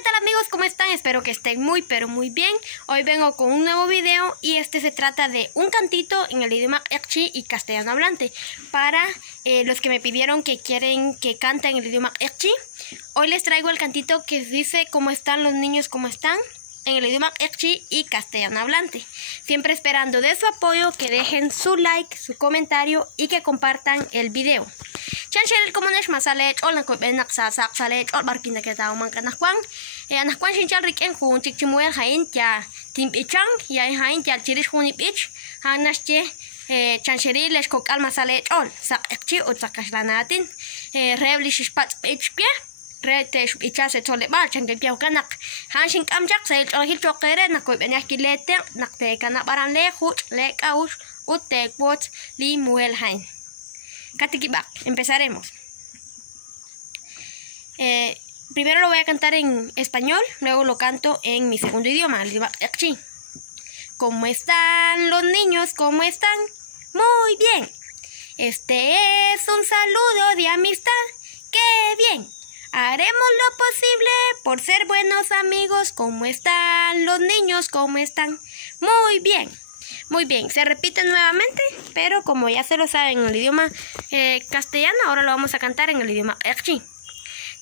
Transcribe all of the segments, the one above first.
¿qué tal amigos? ¿Cómo están? Espero que estén muy pero muy bien. Hoy vengo con un nuevo video y se trata de un cantito en el idioma Ekchi y castellano hablante. Para los que me pidieron que quieren que cante en el idioma Ekchi, hoy les traigo el cantito que dice ¿cómo están los niños? ¿Cómo están? En el idioma Ekchi y castellano hablante. Siempre esperando de su apoyo, que dejen su like, su comentario y que compartan el video. Chanchel como nesh masale hola ko benak sa sak sale ol barkin de que ta man kanakwan anakwan chinchal riken hun chikchimuel hain ya timpichang ya hain ya chirish hun ipich hanashche chancheri lesh ko kalma sale ol sak ekchi o sakashlanatin reblish pat pechpia retesh ichase chole bar changel piau kanak hanshin kamjak sel ol hil chokere nakoy benak kilete nakte kanak baran le huch le kaush utek bot li muel hain. Katikibak, empezaremos. Primero lo voy a cantar en español, luego lo canto en mi segundo idioma, el idioma Ekchi. ¿Cómo están los niños? ¿Cómo están? Muy bien. Este es un saludo de amistad. ¡Qué bien! Haremos lo posible por ser buenos amigos. ¿Cómo están los niños? ¿Cómo están? Muy bien. Muy bien, se repite nuevamente, pero como ya se lo saben en el idioma castellano, ahora lo vamos a cantar en el idioma Ekchi.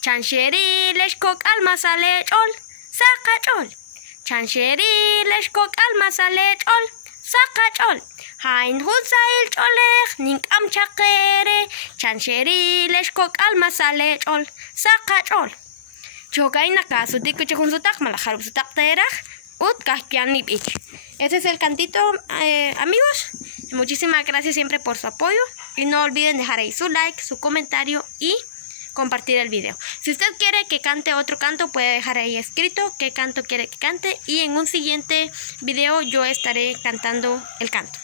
Chancheri leshkok almasale chol, saca chol. Chancheri leshkok almasale chol, saca chol. Hain husail cholech ning amchakere. Chancheri leshkok almasale chol, saca chol. Chokay nakasutik ko chakun sutak malaharub sutak terach. Este es el cantito, amigos. Muchísimas gracias siempre por su apoyo. Y no olviden dejar ahí su like, su comentario y compartir el video. Si usted quiere que cante otro canto, puede dejar ahí escrito qué canto quiere que cante. Y en un siguiente video yo estaré cantando el canto.